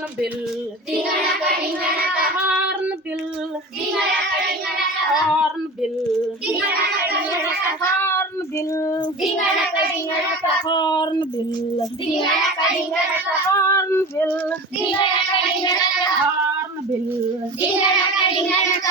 Bill ದಿಂಗಣಕ ದಿಂಗಣಕ horn bill ದಿಂಗಣಕ ದಿಂಗಣಕ horn bill ದಿಂಗಣಕ ದಿಂಗಣಕ horn bill ದಿಂಗಣಕ ದಿಂಗಣಕ horn bill ದಿಂಗಣಕ ದಿಂಗಣಕ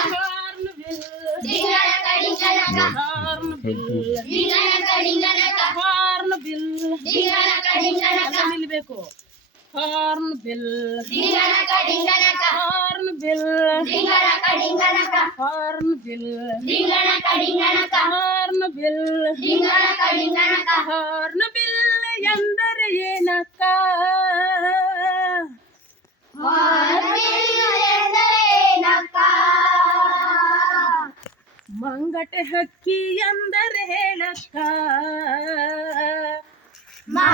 horn bill ಡಿಂಗನಕ ಡಿಂಗನಕ horn bill ಡಿಂಗನಕ ಡಿಂಗನಕ horn bill ಡಿಂಗನಕ ಡಿಂಗನಕ ಹಾರ್ನ್ ಬಿಲ್ ಡಿಂಗನಕ ಡಿಂಗನಕ ಹಾರ್ನ್ ಬಿಲ್ ಎಂದರೆ ಏನಕ್ಕ ಹಾರ್ನ್ ಬಿಲ್ ಎಂದರೆ ಏನಕ್ಕ ಮಂಗಟೆ ಹಕ್ಕಿ ಎಂದರೆ ಹೇಳಕ್ಕ ಮಾ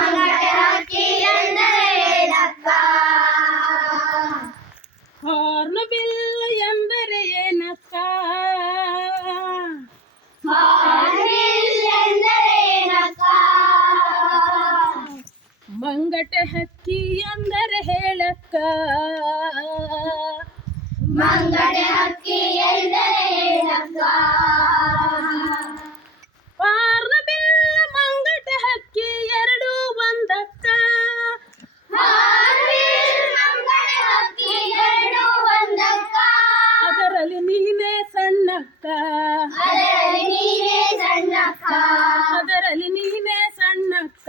ಹಕ್ಕಿ ಅಂದರೆ ಹೇಳಕ್ಕ? ಮಂಗಡ ಹಕ್ಕಿ ಎಂದರೆ ಹೇಳಕ್ಕ? ಮಂಗಟ ಹಕ್ಕಿ ಎರಡು ಅದರಲ್ಲಿ ನೀನೇ ಸಣ್ಣಕ್ಕ? ಅದರಲ್ಲಿ ನೀನೇ ಸಣ್ಣಕ್ಕ?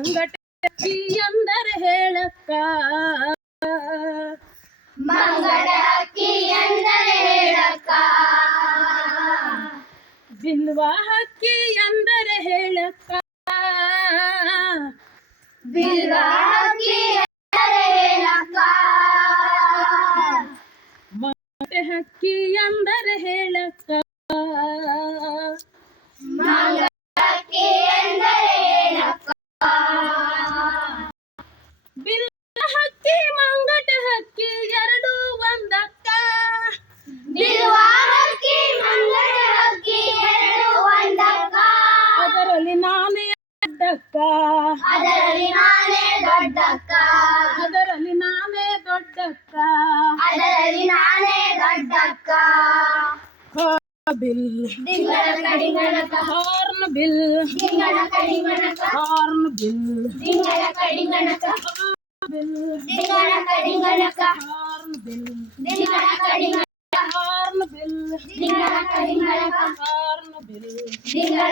ಸಂಗಟ ಅಂದರೆ ಹೇಳಕ್ಕ? ಮಂಗಡ ಅಂದರೆ ಹೇಳಕ್ಕ? ಬಿಲ್ವಾ ಹಕ್ಕಿ ಅಂದರೆ ಹೇಳಕ್ಕ? ಬಿಲ್ವಾ ಹಕ್ಕಿ ಅಂದರೆ ಹೇಳಕ್ಕ? ಮಂಗಡ ಹಕ್ಕಿ ಅಂದರೆ ಹೇಳಕ್ಕ? ಬಿಲ್ ಹಕ್ಕಿ ಮಂಗಟ ಹಕ್ಕಿ ಎರಡು ಒಂದಕ್ಕ. ಬಿಲ್ವ ಹಕ್ಕಿ ಮಂಗಡ ಹಕ್ಕಿ ಎರಡು ಒಂದಕ್ಕ. ಅದರಲ್ಲಿ ನಾನೇ ದೊಡ್ಡಕ್ಕ. ಅದರಲ್ಲಿ ನಾನೇ ದೊಡ್ಡಕ್ಕ. ಅದರಲ್ಲಿ ನಾನೇ ದೊಡ್ಡಕ್ಕ. ಅದರಲ್ಲಿ ನಾನೇ ದೊಡ್ಡಕ್ಕ. Bill horn bill horn bill horn bill horn bill horn bill